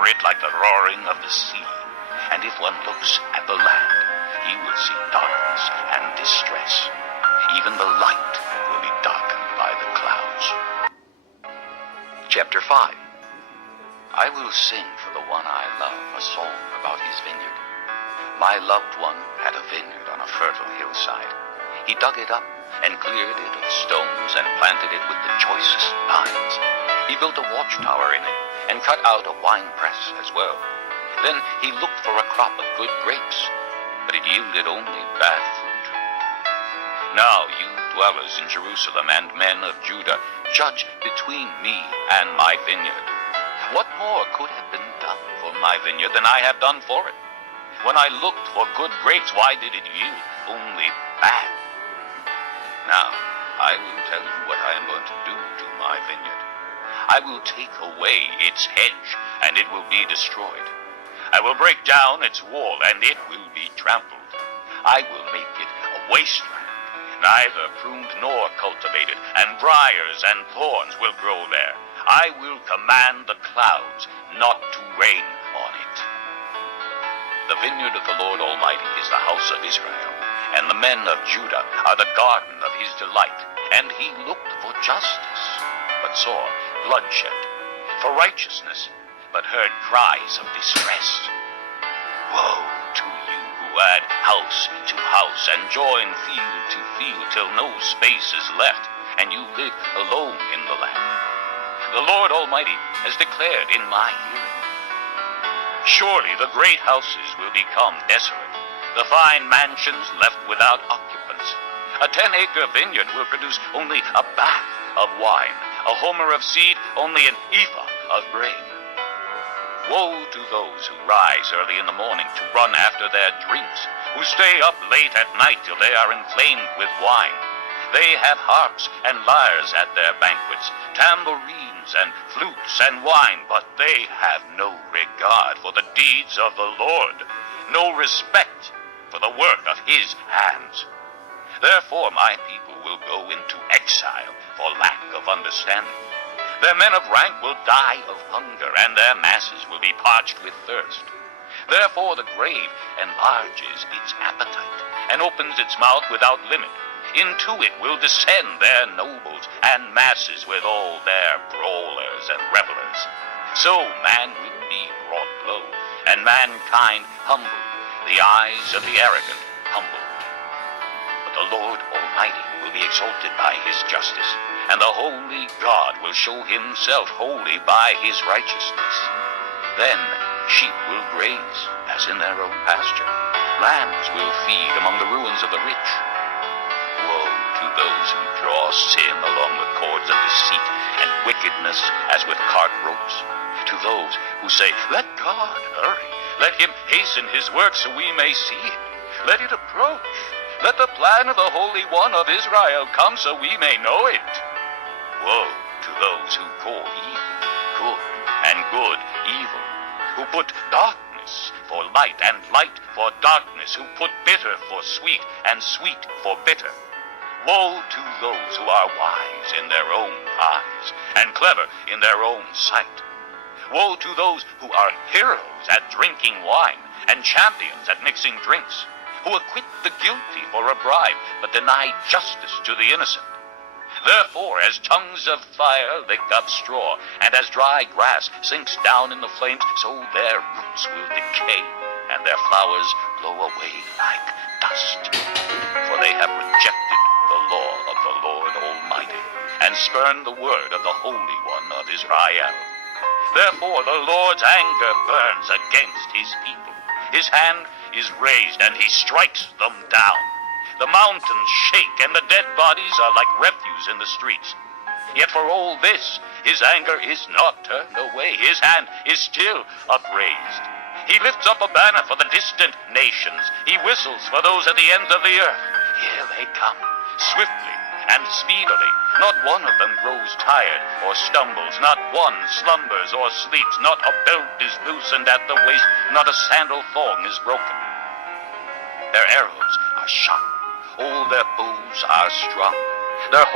roar it like the roaring of the sea. And if one looks at the land, he will see darkness and distress. Even the light will be darkened by the clouds. Chapter 5. I will sing for the one I love a song about his vineyard. My loved one had a vineyard on a fertile hillside. He dug it up and cleared it of stones and planted it with the choicest vines. He built a watchtower in it and cut out a winepress as well. Then he looked for a crop of good grapes, but it yielded only bad fruit. Now you dwellers in Jerusalem and men of Judah, judge between me and my vineyard. What more could have been done for my vineyard than I have done for it? When I looked for good grapes, why did it yield only bad? Now, I will tell you what I am going to do to my vineyard. I will take away its hedge, and it will be destroyed. I will break down its wall, and it will be trampled. I will make it a wasteland, neither pruned nor cultivated, and briars and thorns will grow there. I will command the clouds not to rain on it. The vineyard of the Lord Almighty is the house of Israel, and the men of Judah are the garden of his delight. And he looked for justice, but saw bloodshed, for righteousness, but heard cries of distress. Woe to you who add house to house and join field to field till no space is left, and you live alone in the land. The Lord Almighty has declared in my hearing. Surely the great houses will become desolate, the fine mansions left without occupants. A 10-acre vineyard will produce only a bath of wine, a homer of seed, only an ephah of grain. Woe to those who rise early in the morning to run after their drinks, who stay up late at night till they are inflamed with wine. They have harps and lyres at their banquets, tambourines and flutes and wine, but they have no regard for the deeds of the Lord, no respect for the work of his hands. Therefore my people will go into exile for lack of understanding. Their men of rank will die of hunger, and their masses will be parched with thirst. Therefore the grave enlarges its appetite, and opens its mouth without limit. Into it will descend their nobles and masses with all their brawlers and revelers. So man will be brought low, and mankind humbled, the eyes of the arrogant humbled. But the Lord Almighty will be exalted by his justice, and the holy God will show himself holy by his righteousness. Then sheep will graze as in their own pasture. Lambs will feed among the ruins of the rich. Woe to those who draw sin along with cords of deceit, and wickedness as with cart ropes. To those who say, let God hurry, let him hasten his work so we may see it. Let it approach. Let the plan of the Holy One of Israel come so we may know it. Woe to those who call evil good, and good evil, who put darkness for light, and light for darkness, who put bitter for sweet, and sweet for bitter. Woe to those who are wise in their own eyes, and clever in their own sight. Woe to those who are heroes at drinking wine, and champions at mixing drinks, who acquit the guilty for a bribe, but deny justice to the innocent. Therefore, as tongues of fire lick up straw, and as dry grass sinks down in the flames, so their roots will decay, and their flowers blow away like dust. For they have rejected the law of the Lord Almighty, and spurned the word of the Holy One of Israel. Therefore the Lord's anger burns against his people. His hand is raised, and he strikes them down. The mountains shake, and the dead bodies are like refuse in the streets. Yet for all this, his anger is not turned away. His hand is still upraised. He lifts up a banner for the distant nations. He whistles for those at the ends of the earth. Here they come, swiftly and speedily. Not one of them grows tired or stumbles. Not one slumbers or sleeps. Not a belt is loosened at the waist. Not a sandal thong is broken. Their arrows are sharp. All their bows are strung. Their